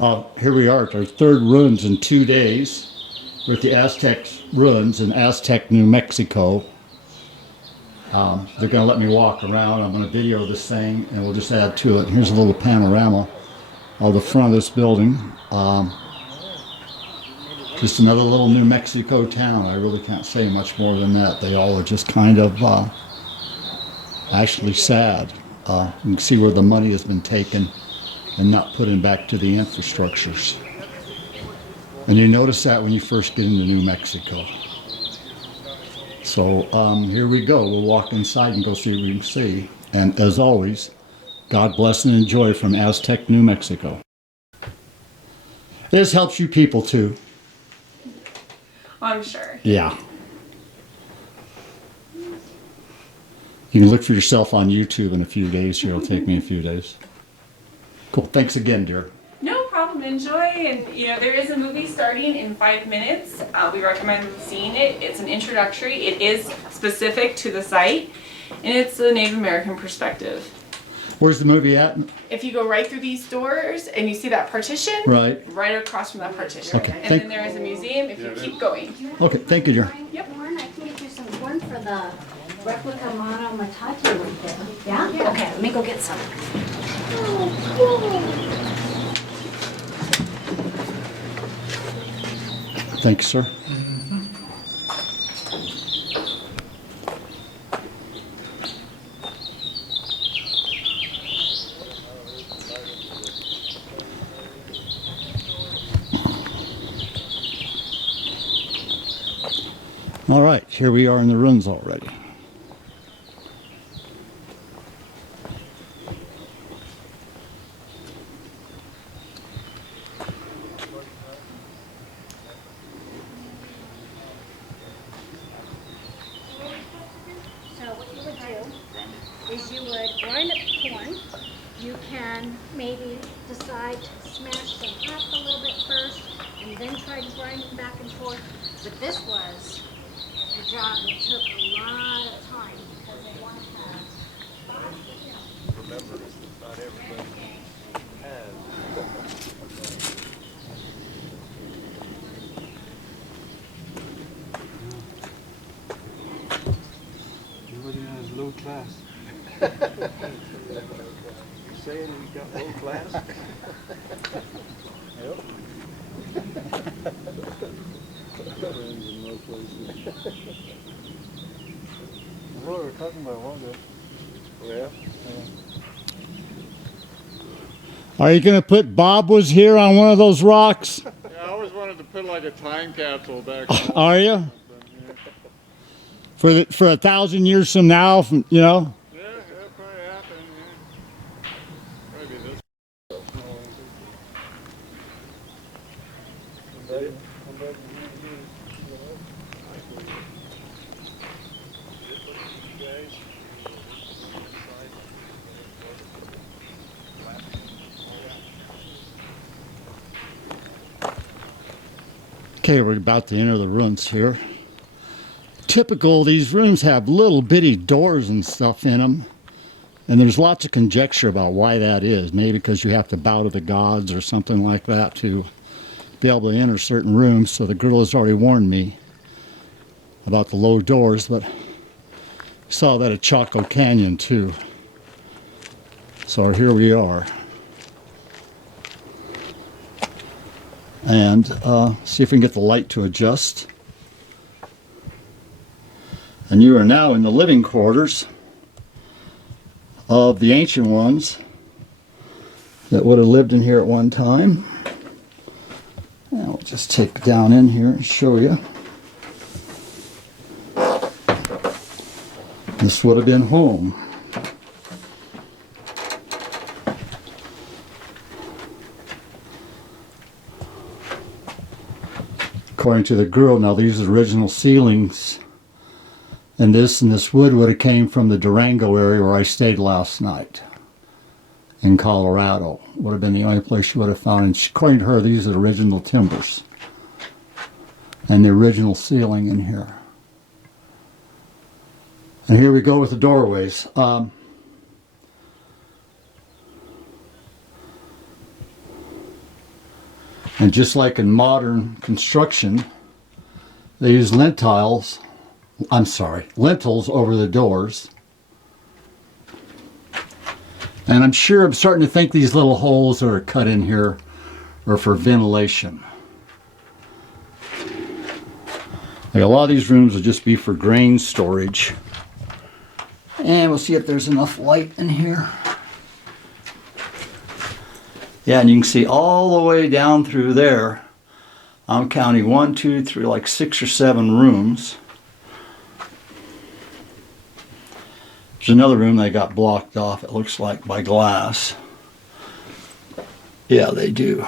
Here we are at our third ruins in 2 days. We're at the Aztec ruins in Aztec, New Mexico. They're going to let me walk around. I'm going to video this thing and we'll just add to it. Here's a little panorama of the front of this building. Just another little New Mexico town. I really can't say much more than that. They all are just kind of actually sad. You can see where the money has been taken and not put in back to the infrastructures. And you notice that when you first get into New Mexico. So here we go. We'll walk inside and go see what we can see. And as always, God bless and enjoy from Aztec, New Mexico. This helps you people too. I'm sure. Yeah. You can look for yourself on YouTube in a few days here. It'll take me a few days. Cool. Thanks again, dear. No problem. Enjoy. And, there is a movie starting in 5 minutes. We recommend seeing it. It's an introductory. It is specific to the site, and it's a Native American perspective. Where's the movie at? If you go right through these doors and you see that partition, right across from that partition. Okay. And then there is a museum if you keep going. Okay. Thank you, dear. Yep. I can get you some corn for the replica Mano Matati right there. Yeah? Okay, let me go get some. Thank you, sir. All right, here we are in the ruins already. So what you would do is you would grind up the corn. You can maybe decide to smash them up a little bit first and then try to grind them back and forth. But this was a job that took a lot of time because they want to have. Remember, not everybody has. Everybody has low class. You saying we got low class? Yep. Friends in low places. That's what we were talking about a while ago. Yeah. Are you going to put Bob was here on one of those rocks? Yeah, I always wanted to put like a time capsule back. Are you? For 1,000 years from now, Yeah, that'll probably happen. Yeah. Probably this. Okay, we're about to enter the ruins here. Typical, these rooms have little bitty doors and stuff in them. And there's lots of conjecture about why that is. Maybe because you have to bow to the gods or something like that to be able to enter certain rooms. So the girl has already warned me about the low doors, but saw that at Chaco Canyon too. So here we are. And see if we can get the light to adjust. And you are now in the living quarters of the ancient ones that would have lived in here at one time. And I'll just take down in here and show you. This would have been home. According to the girl, now these original ceilings and this wood would have came from the Durango area where I stayed last night in Colorado. Would have been the only place you would have found. And according to her, these are original timbers and the original ceiling in here. And here we go with the doorways. And just like in modern construction, they use lentils over the doors. And I'm starting to think these little holes that are cut in here are for ventilation. Like a lot of these rooms will just be for grain storage. And we'll see if there's enough light in here. Yeah, and you can see all the way down through there. I'm counting 1, 2, 3, like 6 or 7 rooms. There's another room that got blocked off, it looks like, by glass. Yeah, they do.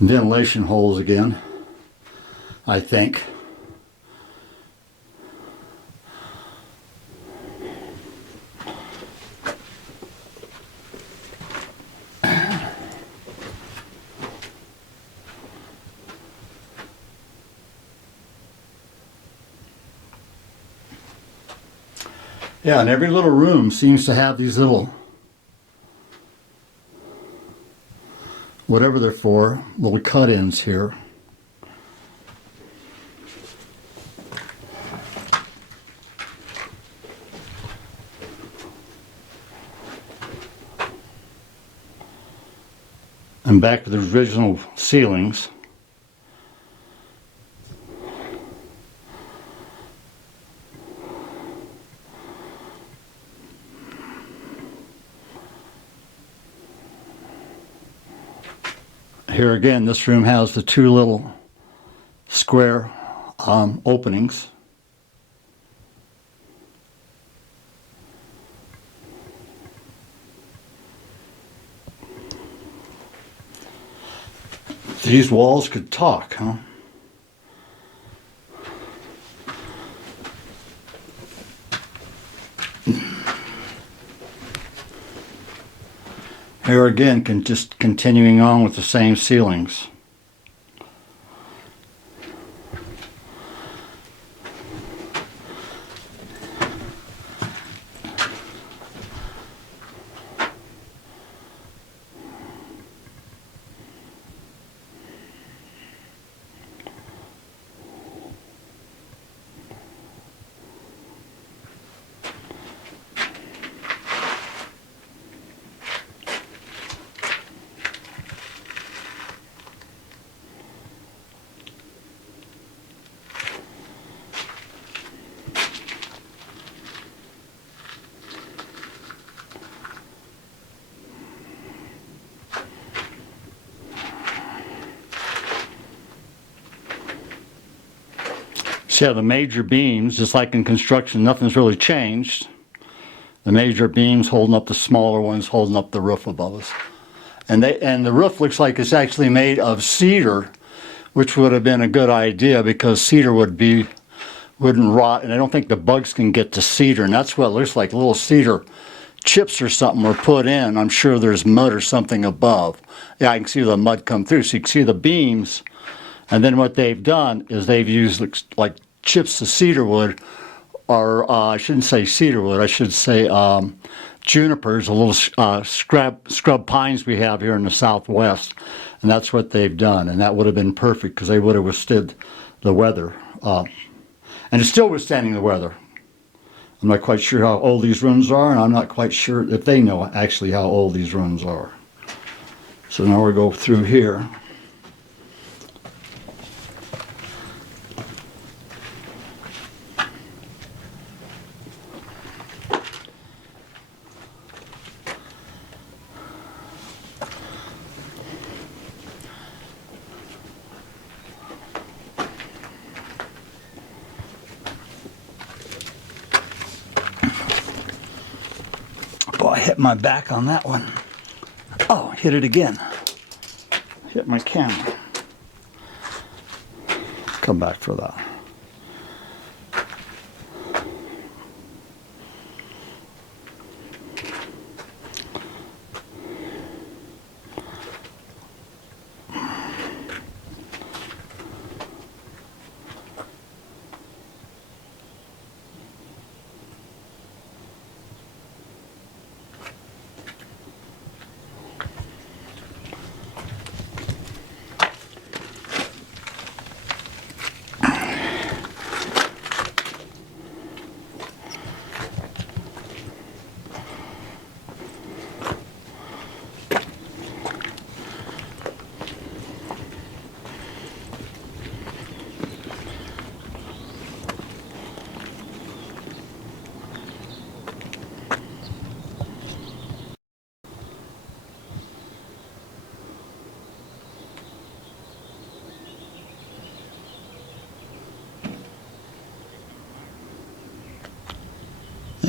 Ventilation holes again, I think. Yeah, and every little room seems to have these little, whatever they're for, little cut-ins here. And back to the original ceilings. Here again, this room has the 2 little square openings. These walls could talk, huh? Here again, just continuing on with the same ceilings. So yeah, the major beams, just like in construction, nothing's really changed. The major beams holding up the smaller ones, holding up the roof above us. And the roof looks like it's actually made of cedar, which would have been a good idea because cedar wouldn't rot, and I don't think the bugs can get to cedar, and that's what it looks like. Little cedar chips or something were put in. I'm sure there's mud or something above. Yeah, I can see the mud come through, so you can see the beams. And then what they've done is they've used like chips of cedar wood, or I shouldn't say cedar wood, I should say junipers, the little scrub pines we have here in the Southwest. And that's what they've done, and that would have been perfect because they would have withstood the weather. And it's still withstanding the weather. I'm not quite sure how old these rooms are, and I'm not quite sure if they know actually how old these rooms are. So now we go through here. Oh, I hit my back on that one. Oh, hit it again. Hit my camera. Come back for that.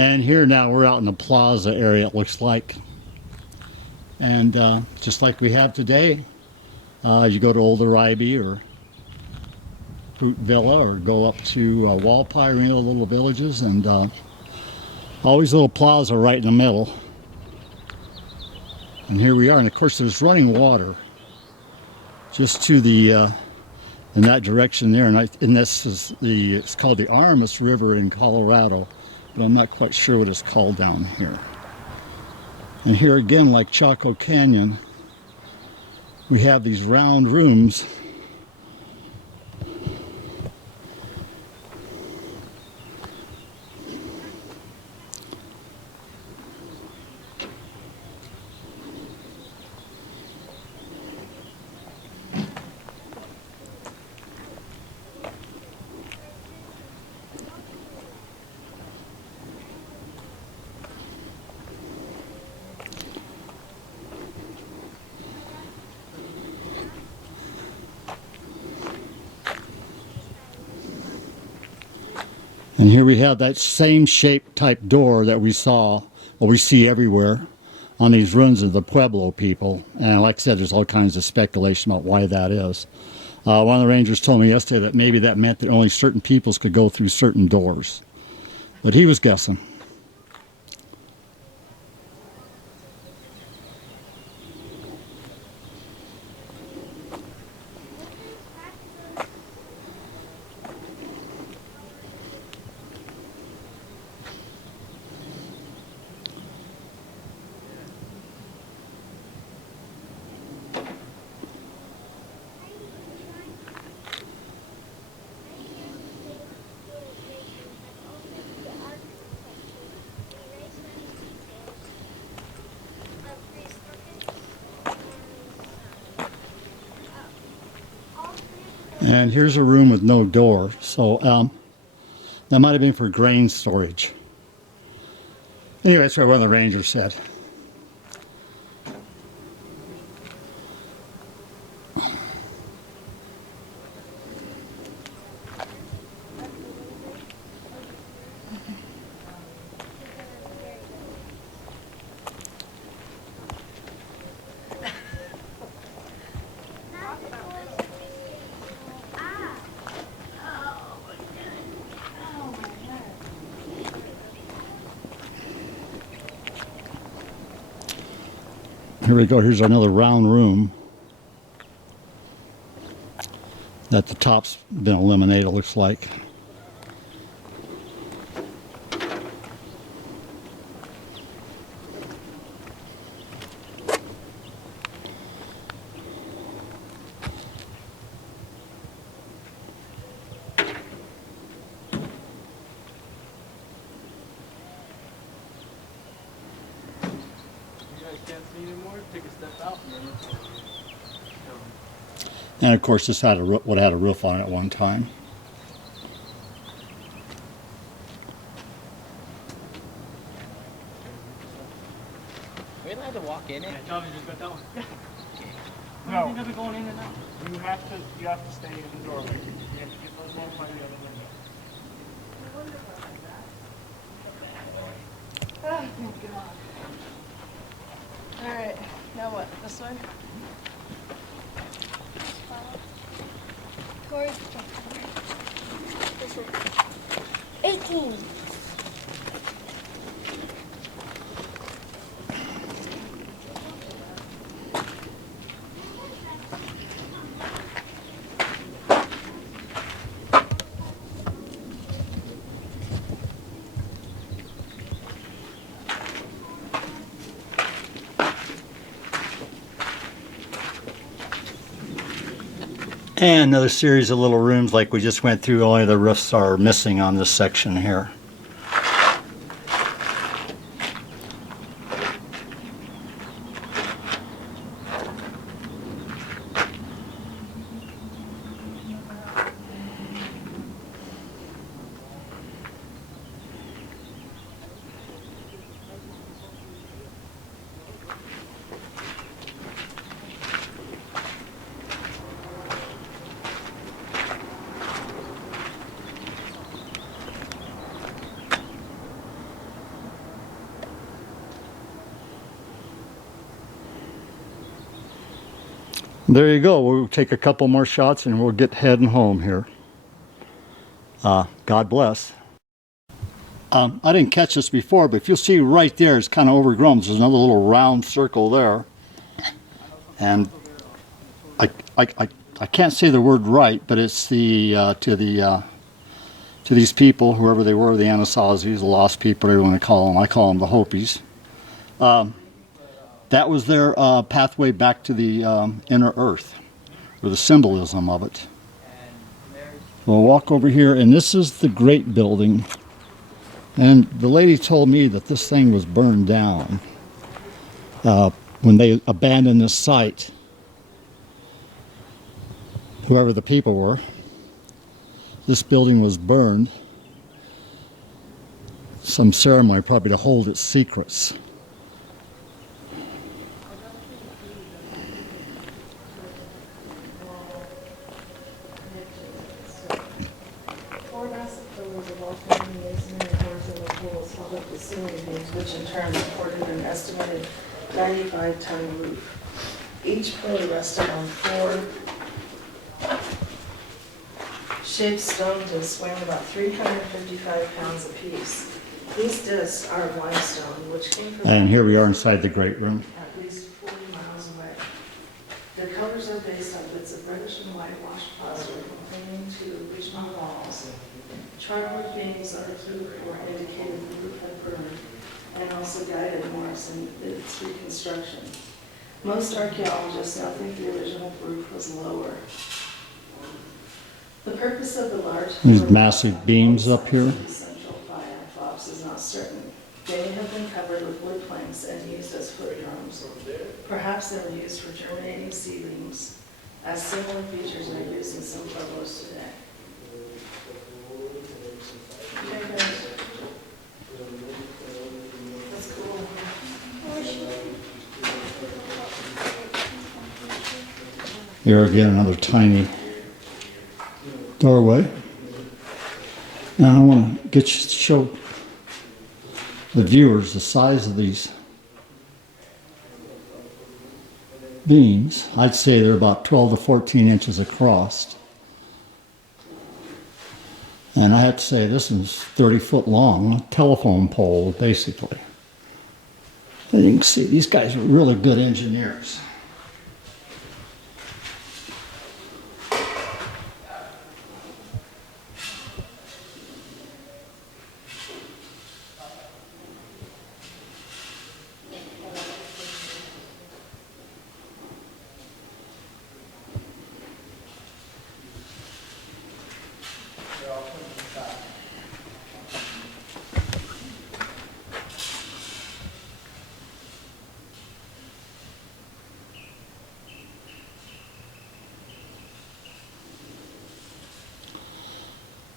And here now we're out in the Plaza area, it looks like. And just like we have today, you go to Old Arriby or Fruit Villa or go up to Walpi or any of the little villages, and always a little plaza right in the middle. And here we are, and of course there's running water just to the in that direction there, and this is it's called the Aramis River in Colorado, but I'm not quite sure what it's called down here. And here again, like Chaco Canyon, we have these round rooms. And here we have that same shape type door that we saw, or we see everywhere on these ruins of the Pueblo people. And like I said, there's all kinds of speculation about why that is. One of the rangers told me yesterday that maybe that meant that only certain peoples could go through certain doors. But he was guessing. And here's a room with no door, so that might have been for grain storage. Anyway, that's what one of the rangers said. Here we go, here's another round room that the top's been eliminated, it looks like. And of course this had would have had a roof on it at one time. Are we allowed to walk in it? Yeah, Johnny just got that one. Yeah. No. You never going in and out. You have to stay in the doorway. You have to get those ones by the other window. Oh, thank God. All right. Now what? This one? Towards the this one. 18. And another series of little rooms like we just went through, only the roofs are missing on this section here. There you go. We'll take a couple more shots and we'll get heading home here. God bless. I didn't catch this before, but if you'll see right there, it's kind of overgrown. There's another little round circle there. And I can't say the word right, but it's the to these people, whoever they were, the Anasazis, the lost people, whatever you want to call them. I call them the Hopis. That was their pathway back to the inner earth, or the symbolism of it. We'll walk over here, and this is the Great Building. And the lady told me that this thing was burned down when they abandoned this site. Whoever the people were, this building was burned. Some ceremony, probably to hold its secrets. Which in turn supported an estimated 95-ton roof. Each pillar rested on 4 shaped stone discs weighing about 355 pounds apiece. These discs are of limestone, which came from... And here we are inside the Great Room. At least 40 miles away. The colors are based on bits of reddish and whitewashed plaster clinging to original walls. Charcoal beams are or indicated the roof had burned, and also guided Morris in its reconstruction. Most archaeologists now think the original roof was lower. The purpose of the large... These massive beams up here. ...central fops is not certain. They have been covered with wood planks and used as foot drums. Perhaps they were used for germinating seedlings, as similar features are used in some pueblos today. Okay, guys. That's cool. Here again, another tiny doorway. Now I want to show the viewers the size of these beams. I'd say they're about 12 to 14 inches across. And I have to say this is 30 foot long, a telephone pole basically. And you can see these guys are really good engineers.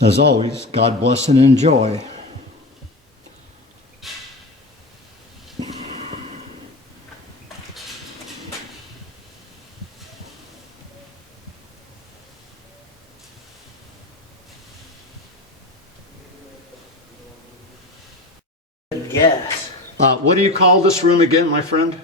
As always, God bless and enjoy. Yes. What do you call this room again, my friend?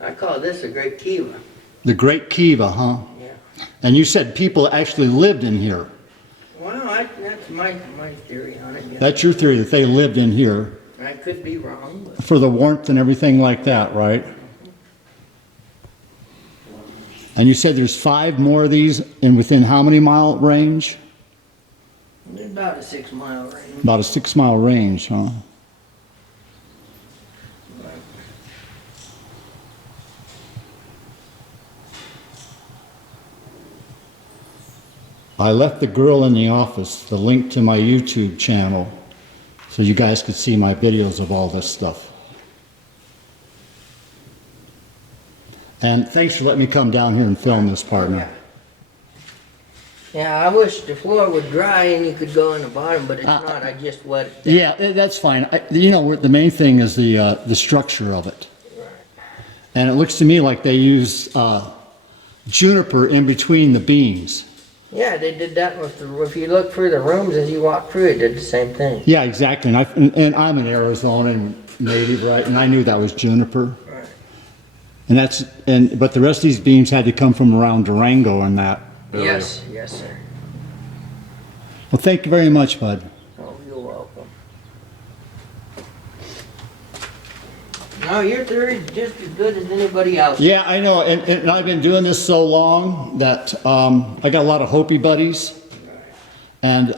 I call this a Great Kiva. The Great Kiva, huh? Yeah. And you said people actually lived in here. Well, that's my theory on it. Yeah. That's your theory, that they lived in here I could be wrong, but for the warmth and everything like that, right? And you said there's 5 more of these in within how many mile range? it's about a 6-mile range. About a 6-mile range, huh? I left the girl in the office the link to my YouTube channel so you guys could see my videos of all this stuff. And thanks for letting me come down here and film this, partner. Yeah, I wish the floor would dry and you could go in the bottom, but it's not. I just wet it down. Yeah, that's fine. You know, the main thing is the structure of it. And it looks to me like they use juniper in between the beams. Yeah, they did that with the, if you look through the rooms as you walk through, it did the same thing. Yeah, exactly. And I'm an Arizona native, right? And I knew that was juniper. Right. And but the rest of these beams had to come from around Durango and that area. Yes, yes, sir. Well, thank you very much, bud. Oh, you're welcome. No, your theory's just as good as anybody else. Yeah, I know. And I've been doing this so long that I got a lot of Hopi buddies. And